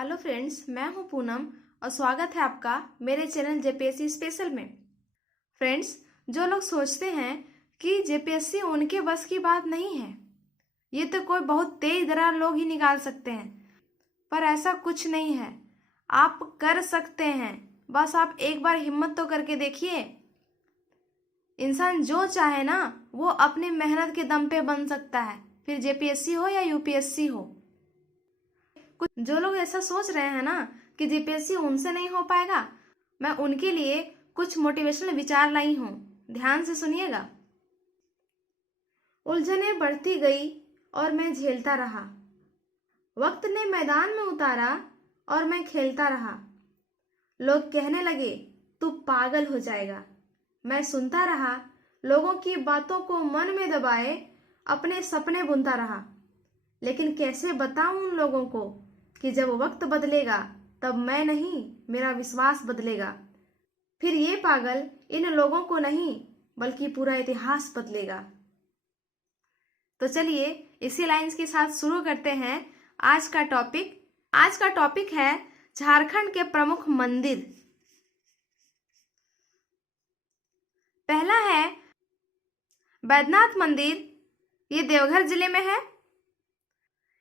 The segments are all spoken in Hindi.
हेलो फ्रेंड्स, मैं हूं पूनम और स्वागत है आपका मेरे चैनल जेपीएससी स्पेशल में। फ्रेंड्स, जो लोग सोचते हैं कि जेपीएससी उनके बस की बात नहीं है, ये तो कोई बहुत तेज दरार लोग ही निकाल सकते हैं, पर ऐसा कुछ नहीं है। आप कर सकते हैं, बस आप एक बार हिम्मत तो करके देखिए। इंसान जो चाहे ना वो अपनी मेहनत के दम पे बन सकता है, फिर जेपीएससी हो या यूपीएससी हो। कुछ जो लोग ऐसा सोच रहे हैं ना कि जेपीएससी उनसे नहीं हो पाएगा, मैं उनके लिए कुछ मोटिवेशनल विचार लाई हूं, ध्यान से सुनिएगा। उलझने बढ़ती गई और मैं झेलता रहा। वक्त ने मैदान में उतारा और मैं खेलता रहा। लोग कहने लगे तू पागल हो जाएगा। मैं सुनता रहा, लोगों की बातों को मन में दबाए अपने सपने बुनता रहा। लेकिन कैसे बताऊं उन लोगों को कि जब वक्त बदलेगा तब मैं नहीं, मेरा विश्वास बदलेगा। फिर ये पागल इन लोगों को नहीं बल्कि पूरा इतिहास बदलेगा। तो चलिए इसी लाइंस के साथ शुरू करते हैं आज का टॉपिक। आज का टॉपिक है झारखंड के प्रमुख मंदिर। पहला है बैद्यनाथ मंदिर, ये देवघर जिले में है।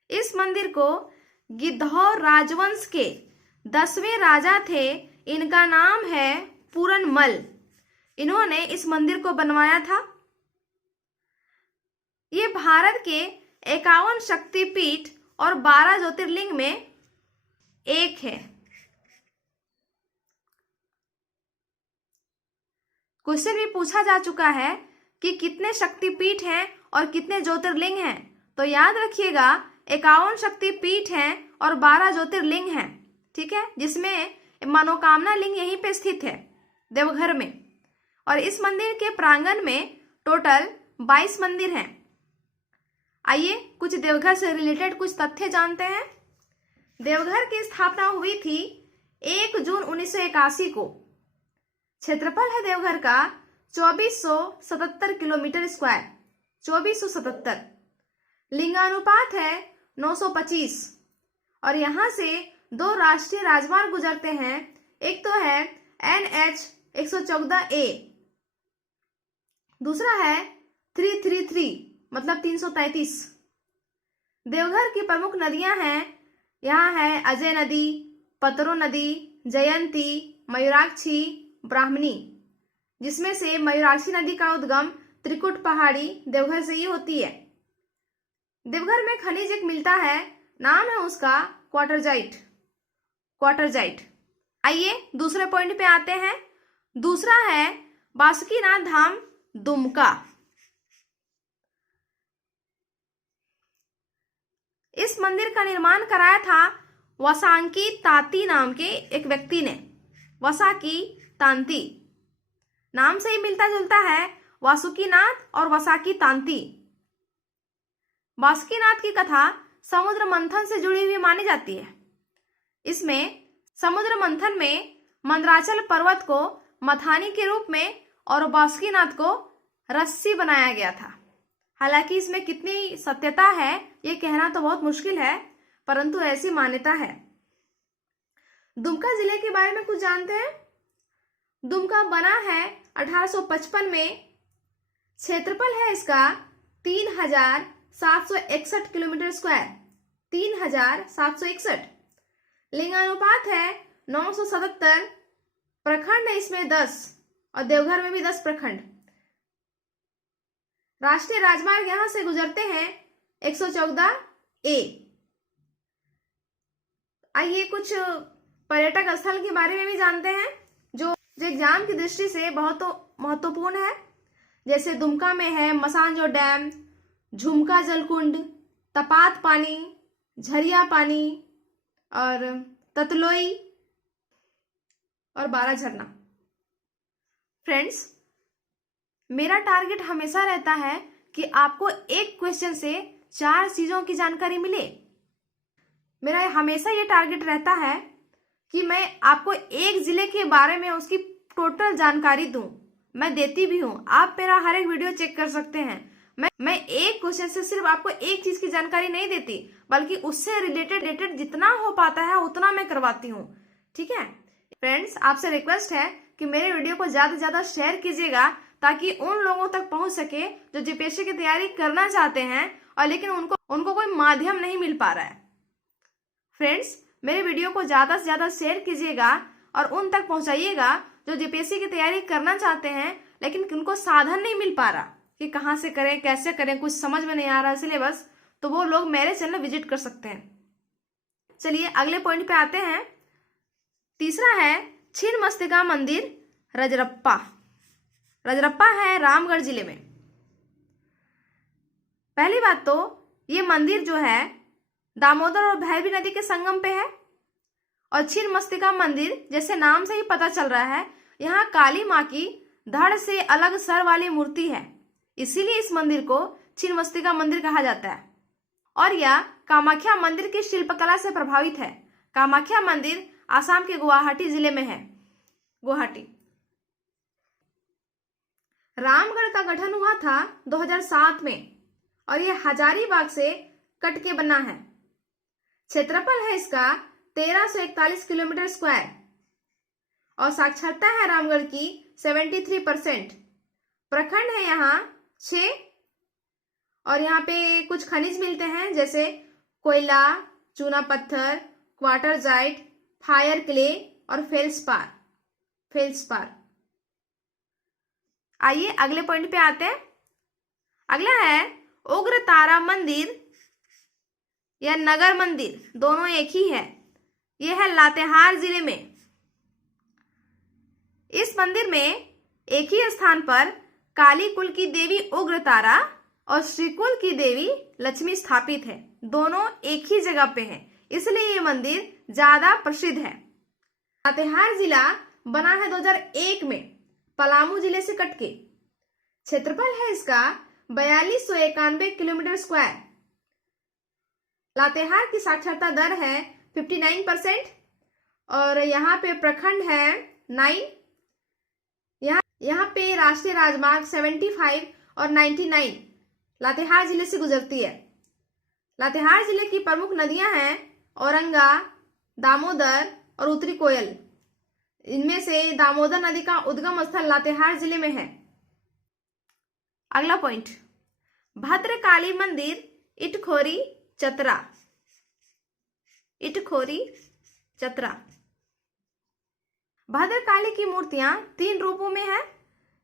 इस मंदिर को गिद्धौर राजवंश के 10वें राजा थे, इनका नाम है पूरनमल। इन्होंने इस मंदिर को बनवाया था। ये भारत के 51 शक्तिपीठ और 12 ज्योतिर्लिंग में एक है। क्वेश्चन भी पूछा जा चुका है कि कितने शक्तिपीठ हैं और कितने ज्योतिर्लिंग हैं, तो याद रखिएगा 51 शक्तिपीठ हैं और 12 ज्योतिर्लिंग हैं, ठीक है, जिसमें मनोकामना लिंग यहीं पे स्थित है, देवघर में। और इस मंदिर के प्रांगण में टोटल 22 मंदिर हैं। आइए कुछ देवघर से रिलेटेड कुछ तथ्य जानते हैं। देवघर की स्थापना हुई थी 1 जून 1981 को। क्षेत्रफल है देवघर का 2477 किलोमीटर स्क्वायर, 2477। लिंगानुपात है 925 और यहां से 2 राष्ट्रीय राजमार्ग गुजरते हैं। एक तो है NH 114A, दूसरा है 333 मतलब 333। देवघर की प्रमुख नदियां हैं, यहाँ है अजय नदी, पतरो नदी, जयंती, मयूराक्षी, ब्राह्मणी, जिसमें से मयूराक्षी नदी का उद्गम त्रिकुट पहाड़ी देवघर से ही होती है। देवघर में खनिज एक मिलता है, नाम है उसका क्वार्टरजाइट। आइए दूसरे पॉइंट पे आते हैं। दूसरा है बासुकीनाथ धाम दुमका। इस मंदिर का निर्माण कराया था वसांकी तांती नाम के एक व्यक्ति ने। वसाकी तांती नाम से ही मिलता जुलता है, वासुकीनाथ और वसाकी तांती। बासुकीनाथ की कथा समुद्र मंथन से जुड़ी हुई मानी जाती है। इसमें समुद्र मंथन में मंदराचल पर्वत को मथानी के रूप में और बासुकीनाथ को रस्सी बनाया गया था। हालांकि इसमें कितनी सत्यता है ये कहना तो बहुत मुश्किल है, परंतु ऐसी मान्यता है। दुमका जिले के बारे में कुछ जानते हैं। दुमका बना है 1855 में। क्षेत्रफल है इसका 3761 किलोमीटर स्क्वायर, 3761। लिंगानुपात है 977। प्रखंड है इसमें 10 और देवघर में भी 10 प्रखंड। राष्ट्रीय राजमार्ग यहां से गुजरते हैं 114A। आइए कुछ पर्यटक स्थल के बारे में भी जानते हैं जो एग्जाम की दृष्टि से बहुत महत्वपूर्ण है। जैसे दुमका में है मसांजो डैम, झुमका जलकुंड, तपात पानी, झरिया पानी और ततलोई और 12 झरना। फ्रेंड्स, मेरा टारगेट हमेशा रहता है कि आपको एक क्वेश्चन से 4 चीजों की जानकारी मिले। मेरा हमेशा ये टारगेट रहता है कि मैं आपको एक जिले के बारे में उसकी टोटल जानकारी दूं। मैं देती भी हूं, आप मेरा हर एक वीडियो चेक कर सकते हैं। मैं एक क्वेश्चन से सिर्फ आपको एक चीज की जानकारी नहीं देती, बल्कि उससे रिलेटेड जितना हो पाता है उतना मैं करवाती हूँ। ठीक है फ्रेंड्स, आपसे रिक्वेस्ट है कि मेरे वीडियो को ज्यादा से ज्यादा शेयर कीजिएगा, ताकि उन लोगों तक पहुंच सके जो जीपीएससी की तैयारी करना चाहते हैं और लेकिन उनको कोई माध्यम नहीं मिल पा रहा है। फ्रेंड्स, मेरे वीडियो को ज्यादा से ज्यादा शेयर कीजिएगा और उन तक पहुंचाइएगा जो जीपीएससी की तैयारी करना चाहते हैं, लेकिन उनको साधन नहीं मिल पा रहा कि कहाँ से करें, कैसे करें, कुछ समझ में नहीं आ रहा सिलेबस, तो वो लोग मेरे चैनल विजिट कर सकते हैं। चलिए अगले पॉइंट पे आते हैं। तीसरा है छिन्नमस्तिका मंदिर रजरप्पा। रजरप्पा है रामगढ़ जिले में। पहली बात तो ये मंदिर जो है दामोदर और भैरवी नदी के संगम पे है। और छिन्नमस्तिका मंदिर जैसे नाम से ही पता चल रहा है, यहाँ काली माँ की धड़ से अलग सर वाली मूर्ति है, इसीलिए इस मंदिर को छिन्नमस्तिका मंदिर कहा जाता है। और यह कामाख्या मंदिर की शिल्पकला से प्रभावित है। कामाख्या मंदिर आसाम के गुवाहाटी जिले में है। गुवाहाटी। रामगढ़ का गठन हुआ था 2007 में और यह हजारीबाग से कट के बना है। क्षेत्रफल है इसका 1341 किलोमीटर स्क्वायर और साक्षरता है रामगढ़ की 73%। प्रखंड है यहाँ 6 और यहाँ पे कुछ खनिज मिलते हैं जैसे कोयला, चूना पत्थर, क्वार्टरजाइट, फायर क्ले और फेल्सपार। आइए अगले पॉइंट पे आते हैं। अगला है उग्रतारा मंदिर या नगर मंदिर, दोनों एक ही है। यह है लातेहार जिले में। इस मंदिर में एक ही स्थान पर काली कुल की देवी उग्रतारा और श्रीकुल की देवी लक्ष्मी स्थापित है। दोनों एक ही जगह पे हैं, इसलिए ये मंदिर ज्यादा प्रसिद्ध है। लातेहार जिला बना है 2001 में पलामू जिले से कट के। क्षेत्रफल है इसका 4291 किलोमीटर स्क्वायर। लातेहार की साक्षरता दर है 59% और यहाँ पे प्रखंड है 9। यहाँ पे राष्ट्रीय राजमार्ग 75 और 99 लातेहार जिले से गुजरती है। लातेहार जिले की प्रमुख नदियां हैं औरंगा, दामोदर और उत्तरी कोयल। इनमें से दामोदर नदी का उद्गम स्थल लातेहार जिले में है। अगला पॉइंट, भद्रकाली मंदिर इटखोरी चतरा। इटखोरी चतरा। भद्रकाली की मूर्तियां 3 रूपों में है।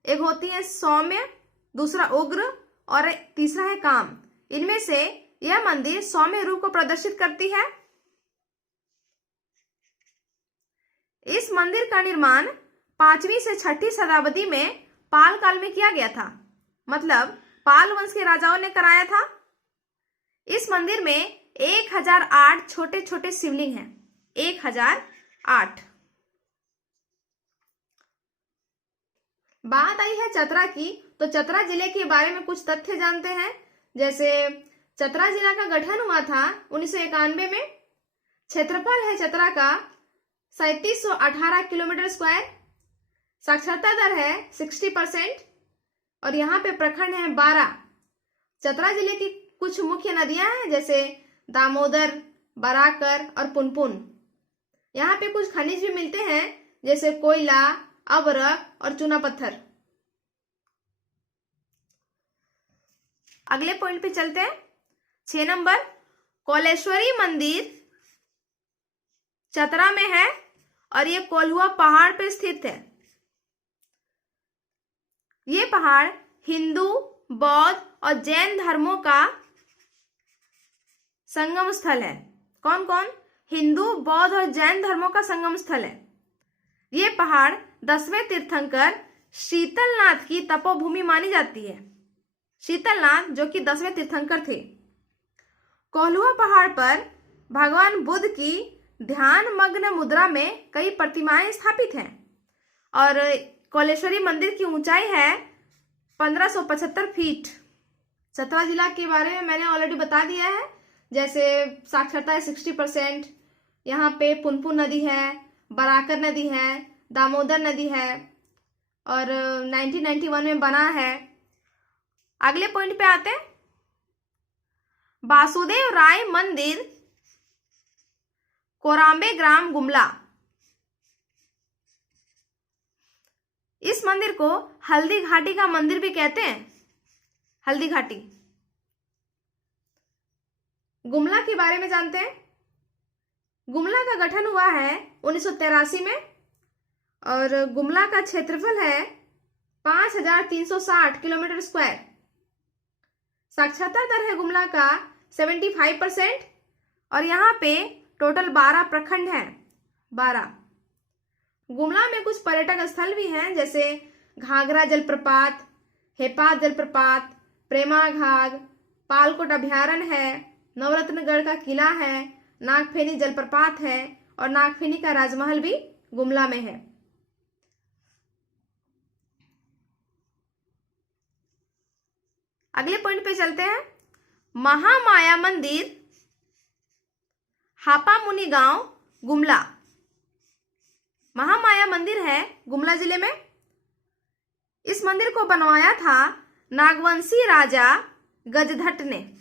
एक होती है सौम्य, दूसरा उग्र और तीसरा है काम। इनमें से यह मंदिर सौम्य रूप को प्रदर्शित करती है। इस मंदिर का निर्माण 5वीं से 6वीं शताब्दी में पाल काल में किया गया था, मतलब पाल वंश के राजाओं ने कराया था। इस मंदिर में 1008 छोटे छोटे शिवलिंग हैं। 1008। बात आई है चतरा की, तो चतरा जिले के बारे में कुछ तथ्य जानते हैं। जैसे चतरा जिला का गठन हुआ था 1991 में। क्षेत्रफल है चतरा का 3718 किलोमीटर स्क्वायर। साक्षरता दर है 60% और यहाँ पे प्रखंड है 12। चतरा जिले की कुछ मुख्य नदियां हैं जैसे दामोदर, बराकर और पुनपुन। यहाँ पे कुछ खनिज भी मिलते हैं जैसे कोयला, अभ्रक और चूना पत्थर। अगले पॉइंट पे चलते हैं। 6 नंबर, कोलेश्वरी मंदिर चतरा में है और ये कोल्हुआ पहाड़ पे स्थित है। ये पहाड़ हिंदू, बौद्ध और जैन धर्मों का संगम स्थल है। कौन कौन? हिंदू, बौद्ध और जैन धर्मों का संगम स्थल है। ये पहाड़ 10वें तीर्थंकर शीतलनाथ की तपोभूमि मानी जाती है। शीतलनाथ जो कि 10वें तीर्थंकर थे। कोल्हुआ पहाड़ पर भगवान बुद्ध की ध्यान मग्न मुद्रा में कई प्रतिमाएं स्थापित हैं और कोलेश्वरी मंदिर की ऊंचाई है 1575 फीट। चतरा जिला के बारे में मैंने ऑलरेडी बता दिया है, जैसे साक्षरता है 60%। यहाँ पे पुनपुन नदी है, बराकर नदी है, दामोदर नदी है और 1991 में बना है। अगले पॉइंट पे आते हैं, वासुदेव राय मंदिर, कोराम्बे ग्राम, गुमला। इस मंदिर को हल्दी घाटी का मंदिर भी कहते हैं, हल्दी घाटी। गुमला के बारे में जानते हैं। गुमला का गठन हुआ है 1983 में और गुमला का क्षेत्रफल है 5360 किलोमीटर स्क्वायर। साक्षरता दर है गुमला का 75% और यहाँ पे टोटल 12 प्रखंड हैं, 12। गुमला में कुछ पर्यटक स्थल भी हैं, जैसे घाघरा जलप्रपात, हेपात जलप्रपात, प्रेमा घाग, पालकोट अभ्यारण्य है, नवरत्नगढ़ का किला है, नागफेनी जलप्रपात है और नागफेनी का राजमहल भी गुमला में है। अगले पॉइंट पे चलते हैं, महामाया मंदिर, हापामुनि गांव, गुमला। महामाया मंदिर है गुमला जिले में। इस मंदिर को बनवाया था नागवंशी राजा गजधट ने।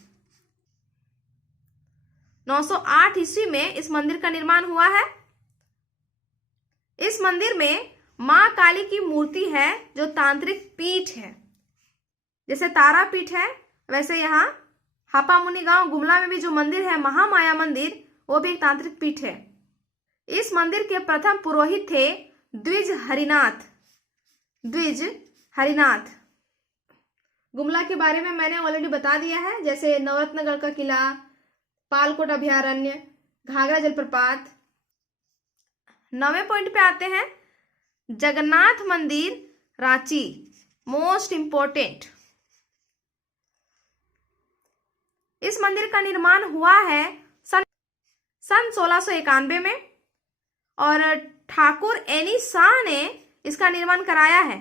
908 ईस्वी में इस मंदिर का निर्माण हुआ है। इस मंदिर में मां काली की मूर्ति है जो तांत्रिक पीठ है। जैसे तारा पीठ है वैसे यहाँ हापामुनि गांव गुमला में भी जो मंदिर है महामाया मंदिर, वो भी एक तांत्रिक पीठ है। इस मंदिर के प्रथम पुरोहित थे द्विज हरिनाथ। द्विज हरिनाथ। गुमला के बारे में मैंने ऑलरेडी बता दिया है, जैसे नवरत्नगढ़ का किला, पालकोट अभ्यारण्य, घाघरा जलप्रपात। 9वें पॉइंट पे आते हैं, जगन्नाथ मंदिर, रांची, मोस्ट इंपोर्टेंट। इस मंदिर का निर्माण हुआ है सन 1691 में और ठाकुर एनी शाह ने इसका निर्माण कराया है।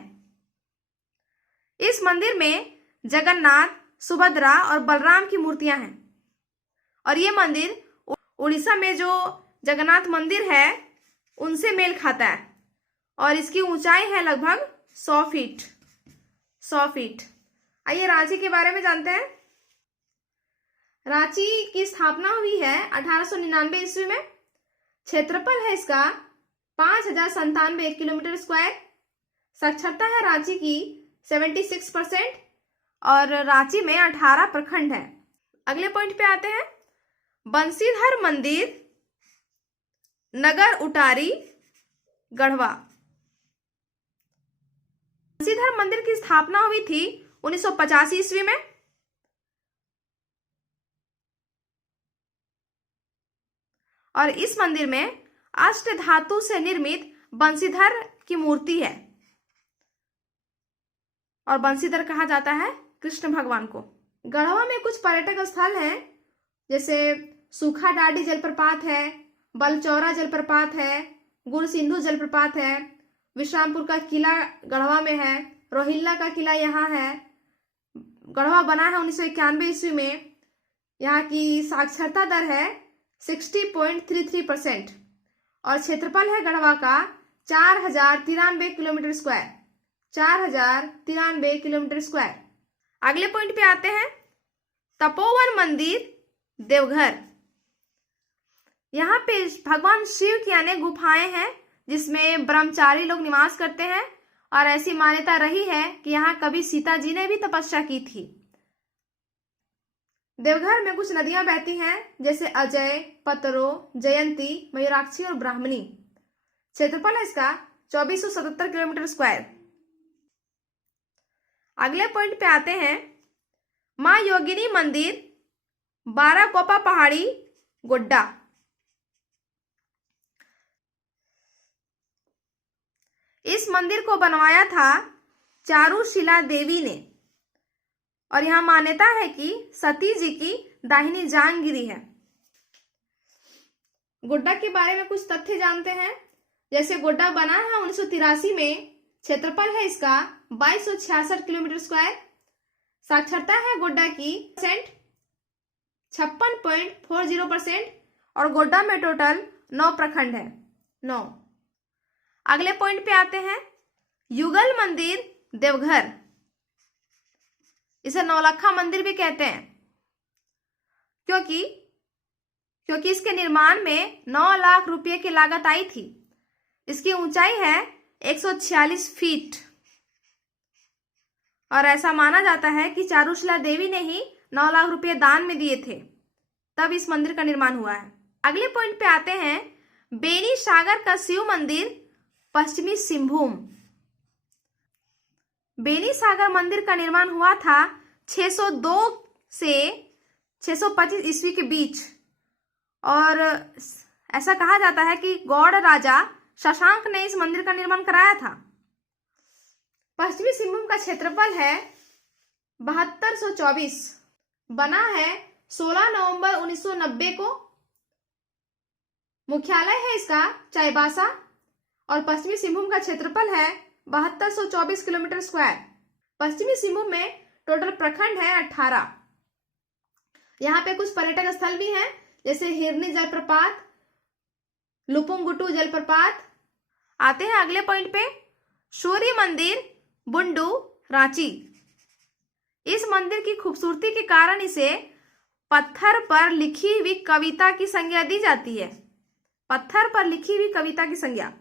इस मंदिर में जगन्नाथ, सुभद्रा और बलराम की मूर्तियां हैं और ये मंदिर उड़ीसा में जो जगन्नाथ मंदिर है उनसे मेल खाता है और इसकी ऊंचाई है लगभग 100 फीट। 100 फीट। आइए रांची के बारे में जानते हैं। रांची की स्थापना हुई है 1899 ईस्वी में। क्षेत्रफल है इसका 5097 किलोमीटर स्क्वायर। साक्षरता है रांची की 76% और रांची में 18 प्रखंड है। अगले पॉइंट पे आते हैं, बंसीधर मंदिर, नगर उटारी, गढ़वा। बंसीधर मंदिर की स्थापना हुई थी 1985 ईस्वी में। और इस मंदिर में अष्ट धातु से निर्मित बंसीधर की मूर्ति है और बंसीधर कहा जाता है कृष्ण भगवान को। गढ़वा में कुछ पर्यटक स्थल हैं, जैसे सूखा डाडी जलप्रपात है, बलचौरा जलप्रपात है, गुरसिंधु जलप्रपात है, विश्रामपुर का किला गढ़वा में है, रोहिल्ला का किला यहाँ है। गढ़वा बना है 1991 ईस्वी में। यहाँ की साक्षरता दर है 60.33% और क्षेत्रफल है गढ़वा का 4093 किलोमीटर स्क्वायर। 4093 kilometre square. अगले पॉइंट पे आते हैं, तपोवन मंदिर, देवघर। यहाँ पे भगवान शिव की अनेक गुफाएं हैं जिसमें ब्रह्मचारी लोग निवास करते हैं और ऐसी मान्यता रही है कि यहाँ कभी सीता जी ने भी तपस्या की थी। देवघर में कुछ नदियां बहती हैं, जैसे अजय, पतरो, जयंती, मयूराक्षी और ब्राह्मणी। क्षेत्रफल है इसका 2477 किलोमीटर स्क्वायर। अगले पॉइंट पे आते हैं, मां योगिनी मंदिर, बाराकोपा पहाड़ी, गोड्डा। इस मंदिर को बनवाया था चारुशिला देवी ने और यहां मान्यता है कि सती जी की दाहिनी जांघ गिरी है। गोड्डा के बारे में कुछ तथ्य जानते हैं, जैसे गोड्डा बना है 1983 में। क्षेत्रफल है इसका 2266 किलोमीटर स्क्वायर। साक्षरता है गोड्डा की 56.40% और गोड्डा में टोटल 9 प्रखंड है। 9। अगले पॉइंट पे आते हैं, युगल मंदिर, देवघर। इसे नौलखा मंदिर भी कहते हैं, क्योंकि इसके निर्माण में 9 लाख रुपए की लागत आई थी। इसकी ऊंचाई है 146 फीट और ऐसा माना जाता है कि चारुशिला देवी ने ही 9 लाख रुपए दान में दिए थे, तब इस मंदिर का निर्माण हुआ है। अगले पॉइंट पे आते हैं, बेनी सागर का शिव मंदिर पश्चिमी सिंहभूम। बेनी सागर मंदिर का निर्माण हुआ था 602 से 625 ईस्वी के बीच और ऐसा कहा जाता है कि गौड़ राजा शशांक ने इस मंदिर का निर्माण कराया था। पश्चिमी सिंहभूम का क्षेत्रफल है 7224, बना है 16 नवंबर 1990 को। मुख्यालय है इसका चाईबासा और पश्चिमी सिंहभूम का क्षेत्रफल है 7224 किलोमीटर स्क्वायर। पश्चिमी सिंहभूम में टोटल प्रखंड है 18। यहाँ पे कुछ पर्यटक स्थल भी हैं, जैसे हिरनी जलप्रपात, लुपुंगुटू जलप्रपात। आते हैं अगले पॉइंट पे, सूर्य मंदिर बुंडू रांची। इस मंदिर की खूबसूरती के कारण इसे पत्थर पर लिखी हुई कविता की संज्ञा दी जाती है। पत्थर पर लिखी हुई कविता की संज्ञा।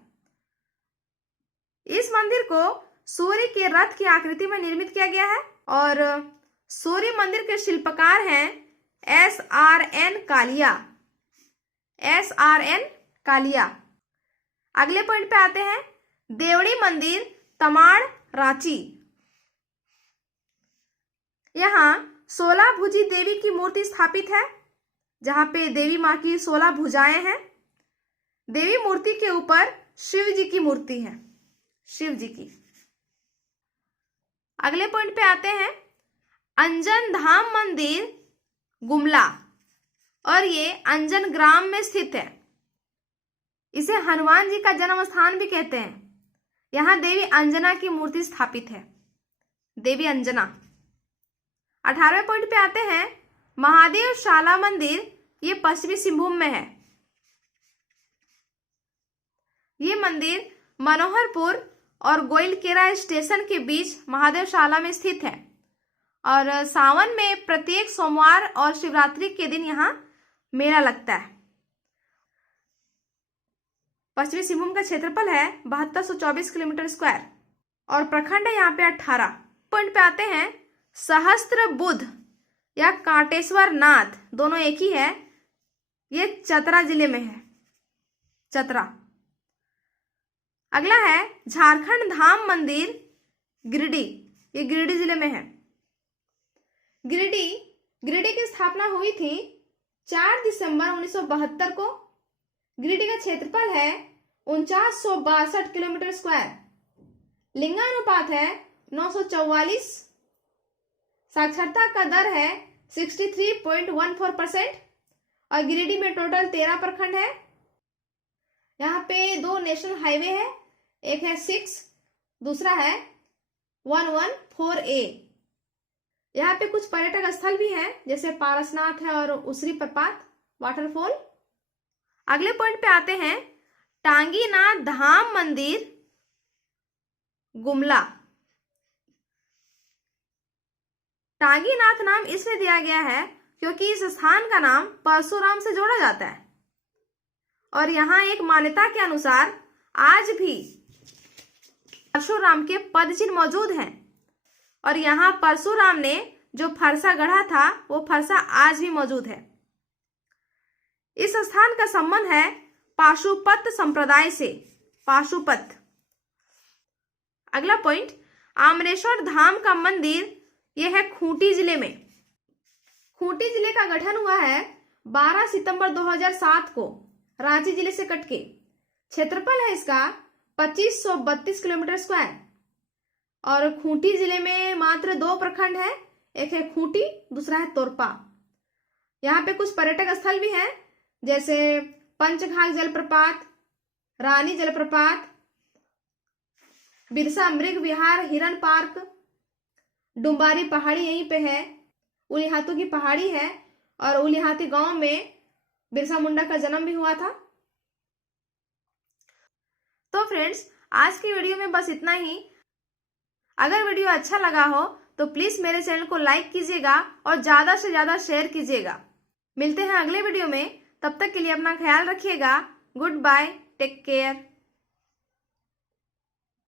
इस मंदिर को सूर्य के रथ की आकृति में निर्मित किया गया है और सूर्य मंदिर के शिल्पकार हैं SRN कालिया। SRN कालिया। अगले पॉइंट पे आते हैं, देवड़ी मंदिर तमाड़ रांची। यहाँ 16 भुजी देवी की मूर्ति स्थापित है, जहां पे देवी माँ की 16 भुजाएं हैं। देवी मूर्ति के ऊपर शिव जी की मूर्ति है, शिव जी की। अगले पॉइंट पे आते हैं, अंजन धाम मंदिर गुमला और ये अंजन ग्राम में स्थित है। इसे हनुमान जी का जन्म स्थान भी कहते हैं। यहाँ देवी अंजना की मूर्ति स्थापित है, देवी अंजना। 18वें पॉइंट पे आते हैं, महादेव शाला मंदिर, ये पश्चिमी सिंहभूम में है। ये मंदिर मनोहरपुर और गोइलकेरा स्टेशन के बीच महादेव शाला में स्थित है और सावन में प्रत्येक सोमवार और शिवरात्रि के दिन यहाँ मेला लगता है। पश्चिमी सिंहभूम का क्षेत्रफल है 7224 किलोमीटर स्क्वायर और प्रखंड है यहाँ पे 18। पॉइंट पे आते हैं, सहस्त्र बुद्ध या कांटेश्वर नाथ, दोनों एक ही है। ये चतरा जिले में है, चतरा। अगला है झारखंड धाम मंदिर गिरिडीह, ये गिरिडीह जिले में है। गिरिडीह की स्थापना हुई थी 4 दिसंबर 1972 को। गिरिडीह का क्षेत्रफल है 4962 किलोमीटर स्क्वायर। लिंगानुपात है 944। साक्षरता का दर है 63.14% और गिरिडीह में टोटल 13 प्रखंड है। यहाँ पे 2 नेशनल हाईवे है, एक है 6, दूसरा है 114A। यहाँ पे कुछ पर्यटक स्थल भी हैं, जैसे पारसनाथ है और उसरी प्रपात वाटरफॉल। अगले पॉइंट पे आते हैं, टांगीनाथ धाम मंदिर गुमला। टांगीनाथ नाम इसलिए दिया गया है क्योंकि इस स्थान का नाम परशुराम से जोड़ा जाता है और यहाँ एक मान्यता के अनुसार आज भी परशुराम के पदचिन्ह मौजूद हैं और यहाँ परशुराम ने जो फरसा गढ़ा था वो फरसा आज भी मौजूद है। इस स्थान का संबंध है पाशुपत संप्रदाय से, पाशुपत। अगला पॉइंट, आमरेश्वर धाम का मंदिर, यह है खूंटी जिले में। खूंटी जिले का गठन हुआ है 12 सितंबर 2007 को रांची जिले से कटके। क्षेत्रफल है इसका 2532 किलोमीटर स्क्वायर और खूंटी जिले में मात्र 2 प्रखंड है, एक है खूंटी, दूसरा है तोरपा। यहाँ पे कुछ पर्यटक स्थल भी हैं, जैसे पंचघाघ जलप्रपात, रानी जलप्रपात, बिरसा मृग विहार, हिरन पार्क, डुम्बारी पहाड़ी यहीं पे है, उलिहातू की पहाड़ी है और उलिहाती गांव में बिरसा मुंडा का जन्म भी हुआ था। तो फ्रेंड्स, आज की वीडियो में बस इतना ही। अगर वीडियो अच्छा लगा हो तो प्लीज मेरे चैनल को लाइक कीजिएगा और ज्यादा से ज्यादा शेयर कीजिएगा। मिलते हैं अगले वीडियो में, तब तक के लिए अपना ख्याल रखिएगा। Goodbye, take care.